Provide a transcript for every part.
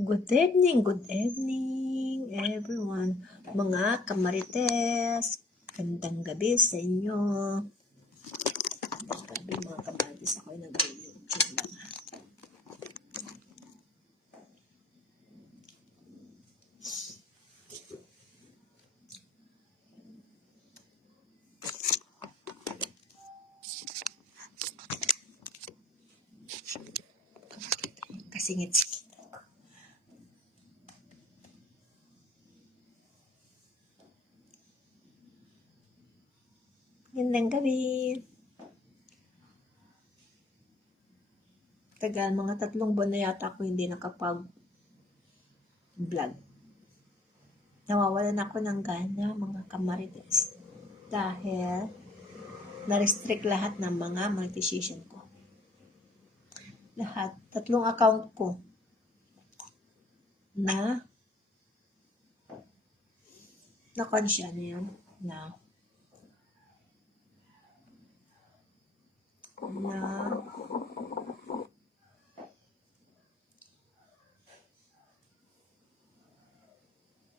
Good evening everyone. Mga kamarites, gandang gabi sa inyo. Gandang gabi mga kamarites, ako'y nag-YouTube lang. Kasingit-singit. Gandang gabi. Tagal, mga 3 buwan na yata ako hindi nakapag-vlog. Nawawalan ako ng gana mga kamarites. Dahil na-restrict lahat ng mga monetization ko. Lahat. 3 account ko na na-consya na yan.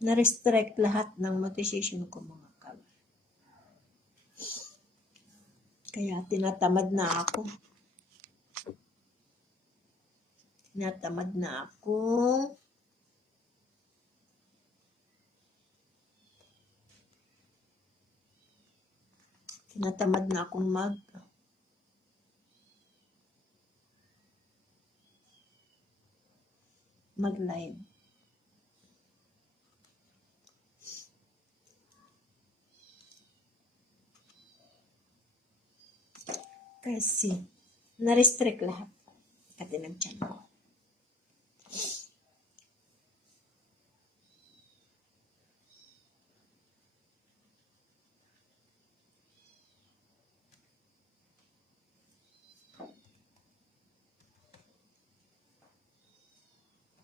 Na-restrict lahat ng monetization ko mga kamarites. Kaya tinatamad na ako. Tinatamad na akong mag-live. Kasi na-restrict lahat. Kasi nag-chan ko.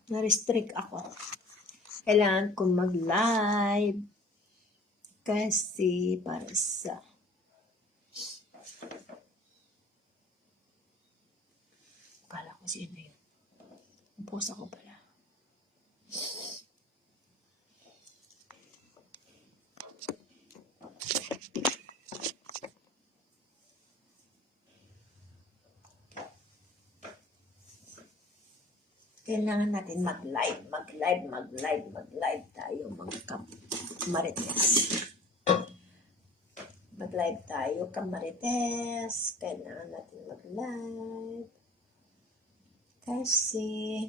Na-restrict ako. Kailangan kong mag-live. Kasi para sa kala ko sino yun. Post ako pala. Kailangan natin mag-live tayo mga kamarites. Mag-live tayo kamarites. Kailangan natin mag-live. Kasi